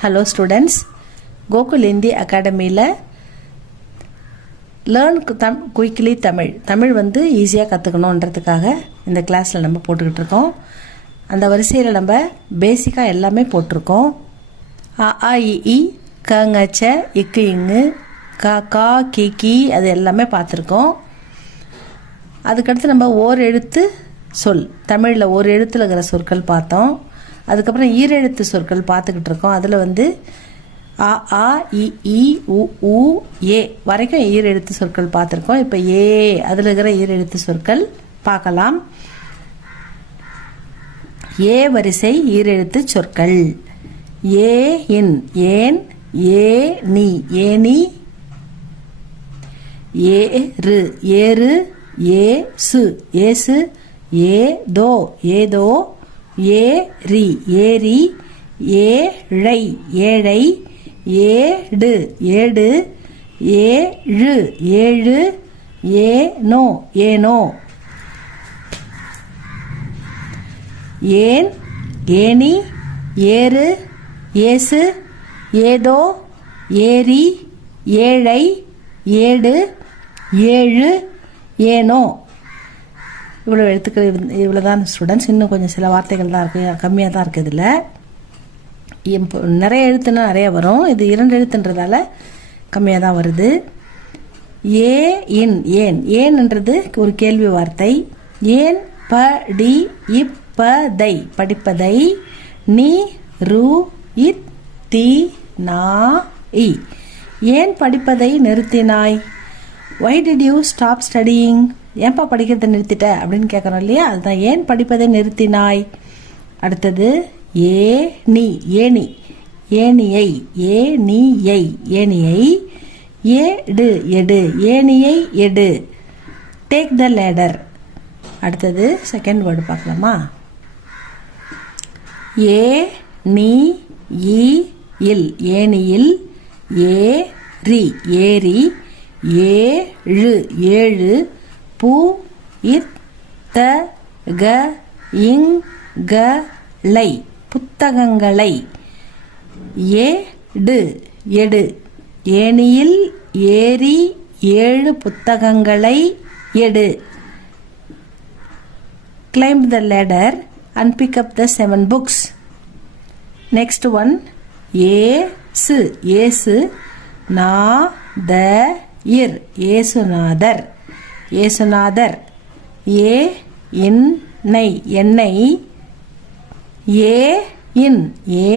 Hello students, Gokul Hindi அகாடமியில் learn quickly Tamil வந்து ஈஸியாக கற்றுக்கணுன்றதுக்காக இந்த கிளாஸில் நம்ம போட்டுக்கிட்டு இருக்கோம். அந்த வரிசையில் நம்ம பேசிக்காக எல்லாமே போட்டிருக்கோம். அ ஆ இ ஈ க ங ச இக்கு இங்கு கா கா கி கி அது எல்லாமே பார்த்துருக்கோம். அதுக்கடுத்து நம்ம ஓர் எழுத்து சொல், தமிழில் ஒரு எழுத்தில் இருக்கிற சொற்கள் பார்த்தோம். அதுக்கப்புறம் ஈரெழுத்து சொற்கள் பார்த்துக்கிட்டு இருக்கோம். அதில் வந்து அ ஆ இ ஈ உ ஊ ஏ வரைக்கும் ஈரெழுத்து சொற்கள் பார்த்துருக்கோம். இப்போ ஏ அதில் இருக்கிற ஈரெழுத்து சொற்கள் பார்க்கலாம். ஏ வரிசை ஈரெழுத்து சொற்கள். ஏ இன் ஏன், ஏ நீ ஏனி, ஏறு ஏறு, ஏசு ஏசு, ஏதோ ஏதோ, ஏரி ஏரி, ஏழை ஏழை, ஏடு ஏடு, ஏழு ஏழு, ஏனோ ஏனோ, ஏன் ஏனி, ஏறு ஏசு, ஏதோ ஏரி, ஏழை ஏடு, ஏழு ஏனோ. இவ்வளோ எழுத்துக்கள், இவ்வளோ தான் ஸ்டூடெண்ட்ஸ். இன்னும் கொஞ்சம் சில வார்த்தைகள் தான் இருக்குது, கம்மியாக தான் இருக்குது. இதில் நிறைய எழுத்துன்னா நிறைய வரும், இது 2 எழுத்துன்றதால கம்மியாக தான் வருது. ஏ இன் ஏன், ஏன்ன்றது ஒரு கேள்வி வார்த்தை. ஏன் படி இப்பதை படிப்பதை, நீ ரு இத் தி நா இ ஏன் படிப்பதை நிறுத்தினாய். Why did you stop studying? ஏன்பா படிக்கிறத நிறுத்திட்ட அப்படின்னு கேட்குறோம் இல்லையா, அதுதான் ஏன் படிப்பதை நிறுத்தினாய். அடுத்தது ஏ நீ ஏனி ஏனியை, ஏனியை ஏனியை, ஏடு எடு ஏனியை எடு, டேக் த லேடர். அடுத்தது செகண்ட் வேர்டு பார்க்கலாமா. ஏ நீ இ இல் ஏனியில், ஏரி ஏரி, ஏழு ஏழு, பூ இத் த க இங் க லை புத்தகங்களை, ஏடு எடு ஏனியில் ஏரி 7 புத்தகங்களை எடு. Climb the ladder and pick up the 7 books. Next one, ஏசு ஏசு, நாதர் ஏசுநாதர் ஏசுநாதர், ஏ எண்ணெய் எண்ணெய், ஏ இன் ஏ